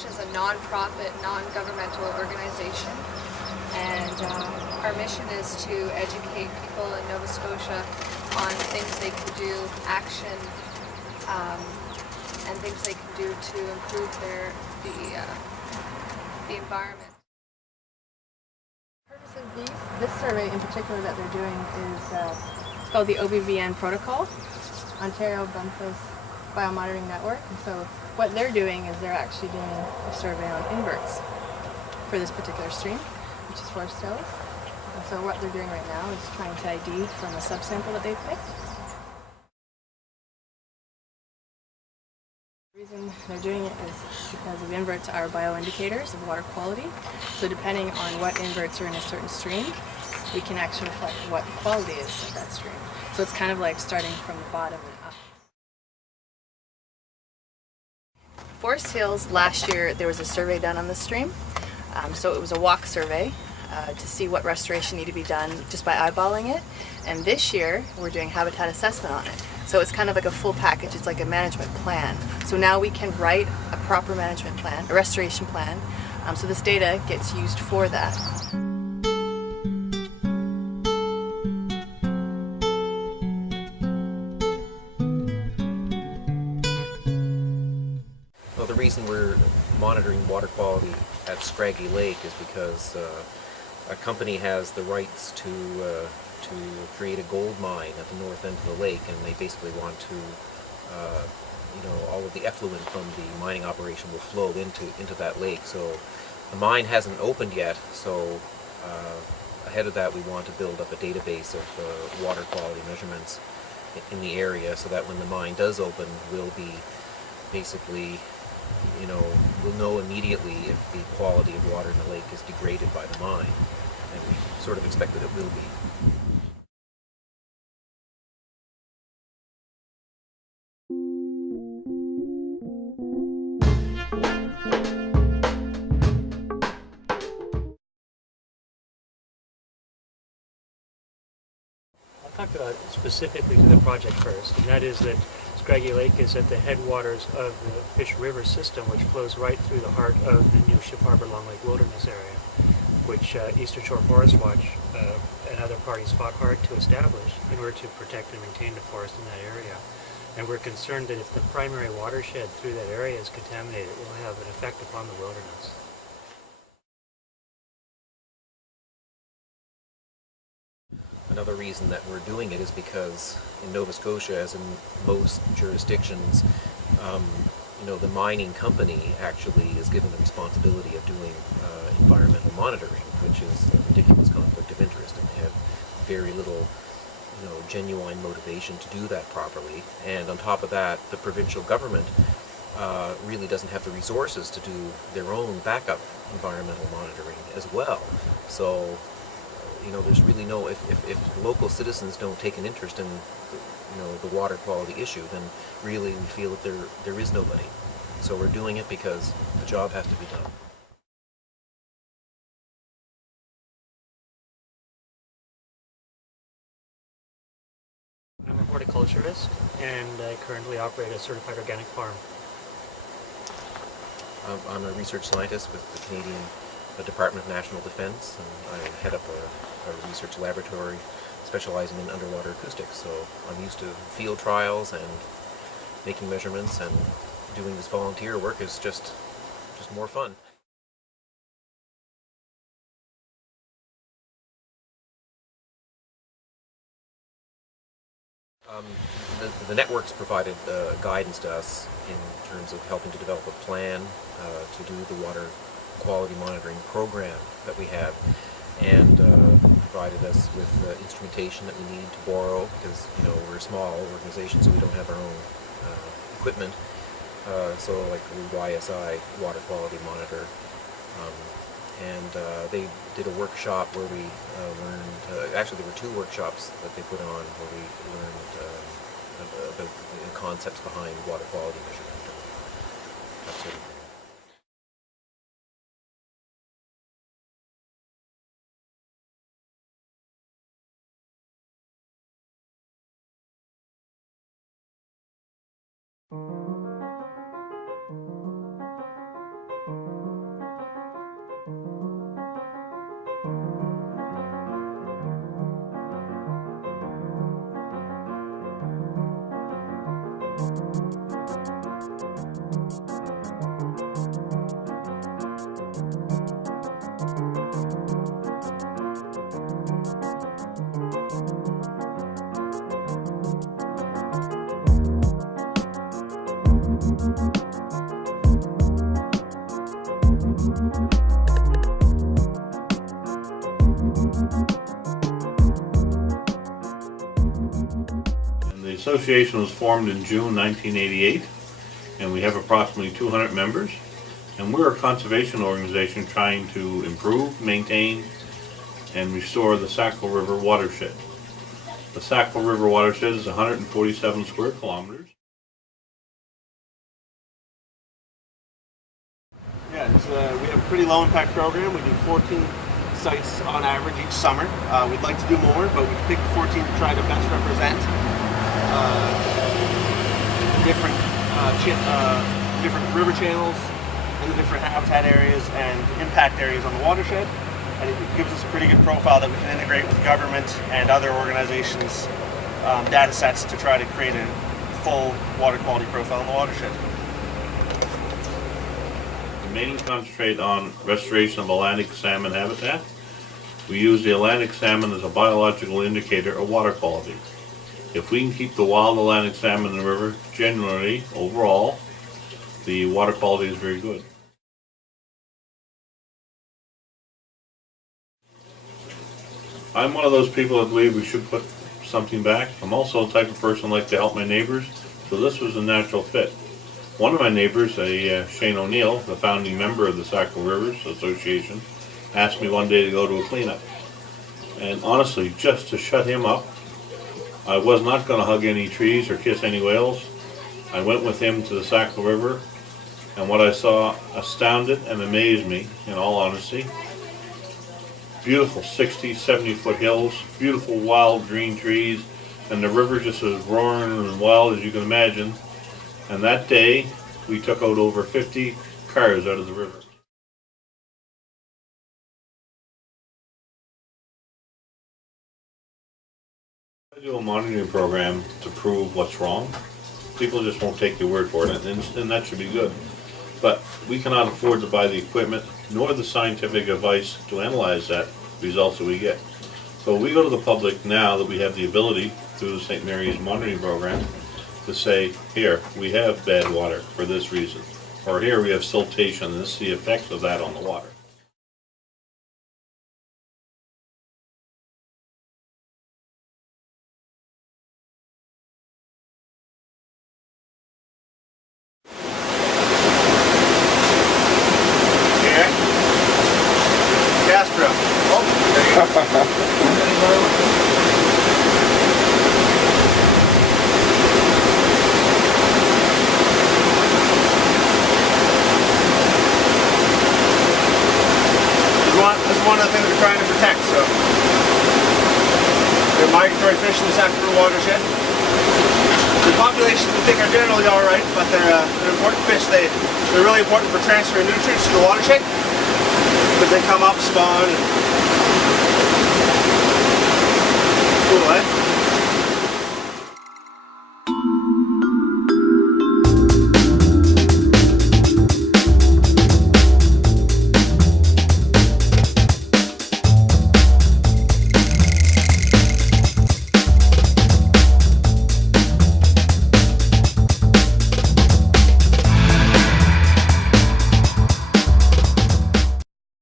Scotia is a non-profit, non-governmental organization, and our mission is to educate people in Nova Scotia on things they can do, action, and things they can do to improve the environment. The purpose of this survey in particular that they're doing is it's called the OBVN protocol, Ontario Benthos Biomonitoring Network. And so what they're doing is they're actually doing a survey on inverts for this particular stream, which is Forest Hills. And so what they're doing right now is trying to ID from a subsample that they've picked. The reason they're doing it is because of inverts are bioindicators of water quality. So depending on what inverts are in a certain stream, we can actually reflect what the quality is of that stream. So it's kind of like starting from the bottom and up. Forest Hills, last year there was a survey done on the stream. So it was a walk survey to see what restoration needed to be done just by eyeballing it. And this year we're doing habitat assessment on it. So it's kind of like a full package, it's like a management plan. So now we can write a proper management plan, a restoration plan. So this data gets used for that. Well, the reason we're monitoring water quality at Scraggy Lake is because a company has the rights to create a gold mine at the north end of the lake, and they basically want to, all of the effluent from the mining operation will flow into that lake. So the mine hasn't opened yet, so ahead of that we want to build up a database of water quality measurements in the area, so that when the mine does open, we'll be basically, we'll know immediately if the quality of water in the lake is degraded by the mine, and we sort of expect that it will be. I'll talk about specifically to the project first, and that is that Scraggy Lake is at the headwaters of the Fish River system, which flows right through the heart of the new Ship Harbour Long Lake Wilderness area, which Eastern Shore Forest Watch and other parties fought hard to establish in order to protect and maintain the forest in that area. And we're concerned that if the primary watershed through that area is contaminated, it will have an effect upon the wilderness. Another reason that we're doing it is because in Nova Scotia, as in most jurisdictions, the mining company actually is given the responsibility of doing environmental monitoring, which is a ridiculous conflict of interest, and they have very little genuine motivation to do that properly. And on top of that, the provincial government really doesn't have the resources to do their own backup environmental monitoring as well. So there's really no, if local citizens don't take an interest in the water quality issue, then really we feel that there is nobody. So we're doing it because the job has to be done. I'm a horticulturist, and I currently operate a certified organic farm. I'm a research scientist with the Canadian Department of National Defence, and I head up a research laboratory specializing in underwater acoustics. So I'm used to field trials and making measurements, and doing this volunteer work is just more fun. The networks provided guidance to us in terms of helping to develop a plan to do the water quality monitoring program that we have, and provided us with instrumentation that we need to borrow, because we're a small organization, so we don't have our own equipment. So like the YSI water quality monitor, and they did a workshop where we learned, actually there were 2 workshops that they put on where we learned about the concepts behind water quality measurement and that sort of thing. The association was formed in June 1988, and we have approximately 200 members. And we're a conservation organization trying to improve, maintain, and restore the Sackville River watershed. The Sackville River watershed is 147 square kilometers. Yeah, we have a pretty low impact program. We do 14 sites on average each summer. We'd like to do more, but we've picked 14 to try to best represent different river channels and the different habitat areas and impact areas on the watershed. And it gives us a pretty good profile that we can integrate with government and other organizations' data sets to try to create a full water quality profile in the watershed. We mainly concentrate on restoration of Atlantic salmon habitat. We use the Atlantic salmon as a biological indicator of water quality. If we can keep the wild Atlantic salmon in the river, generally, overall, the water quality is very good. I'm one of those people that believe we should put something back. I'm also the type of person who like to help my neighbors, so this was a natural fit. One of my neighbors, Shane O'Neill, the founding member of the Sackville Rivers Association, asked me one day to go to a cleanup. And honestly, just to shut him up, I was not going to hug any trees or kiss any whales. I went with him to the Sackville River, and what I saw astounded and amazed me, in all honesty. Beautiful 60, 70-foot hills, beautiful wild green trees, and the river just as roaring and wild as you can imagine. And that day, we took out over 50 cars out of the river. I do a monitoring program to prove what's wrong. People just won't take your word for it, and that should be good. But we cannot afford to buy the equipment nor the scientific advice to analyze that results that we get. So we go to the public now that we have the ability through the St. Mary's monitoring program to say, here, we have bad water for this reason. Or here we have siltation, and this is the effects of that on the water. This is one of the things we're trying to protect. So they're migratory fish in the Sackville watershed. The populations we think are generally all right, but they're important fish. They're really important for transferring nutrients to the watershed because they come up, spawn, and